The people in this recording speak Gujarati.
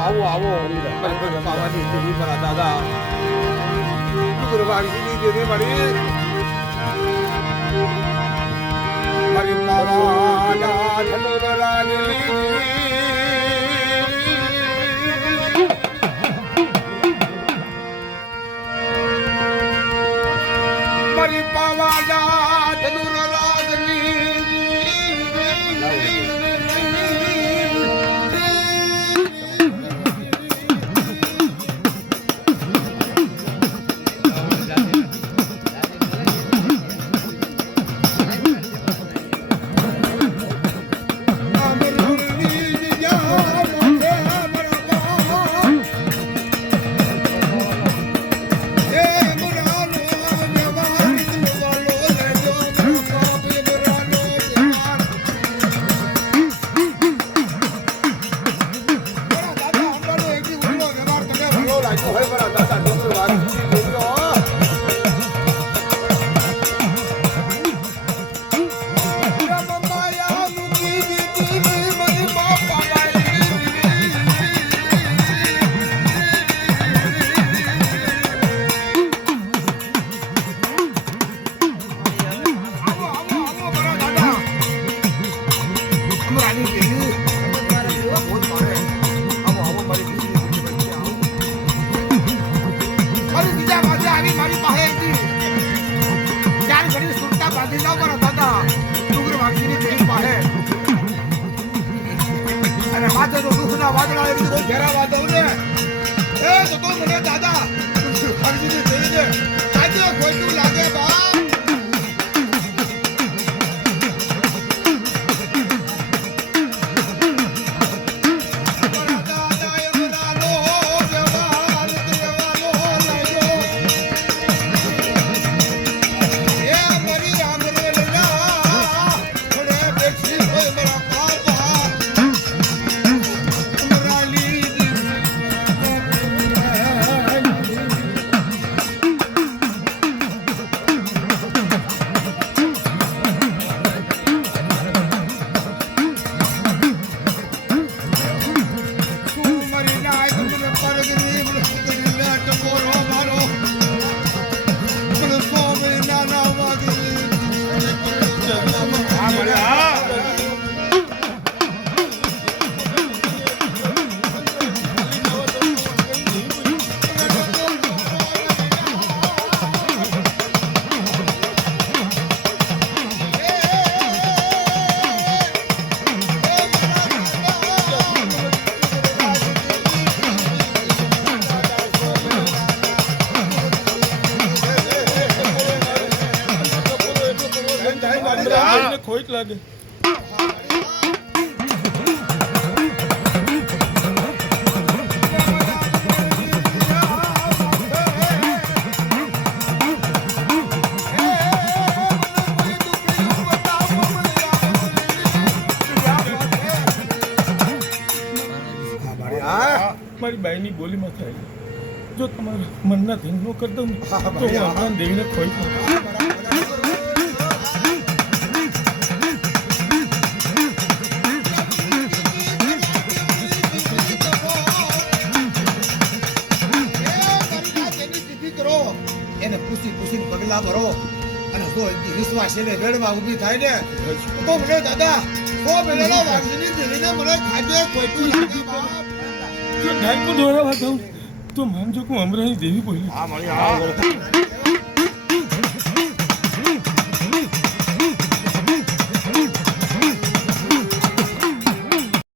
આવો આવો બાવાની દેવી મારા દાદા ગુરુવારની દેવી મારી મારી મારા ધનુરાની મારી પાવાના ધનુરાની ખોટ લાગે મારી બાઈની બોલીમાં થાય જો તમારા મનના ધીન નો કરી દઉં તો હું આપણા દેવીને ખોઈ એને પૂછી પૂછીને પગલા ભરો અને જો વિશ્વાસ એને વેડમાં ઊભી થાય ને તો મને દાદા સો પેલા વાઘની દેવીને મને ખાધે ખોટું લાગે જો ડાયકો દોરાવા દઉં તો માનજો કે હું અમરાની દેવી બોલી હા મળી હા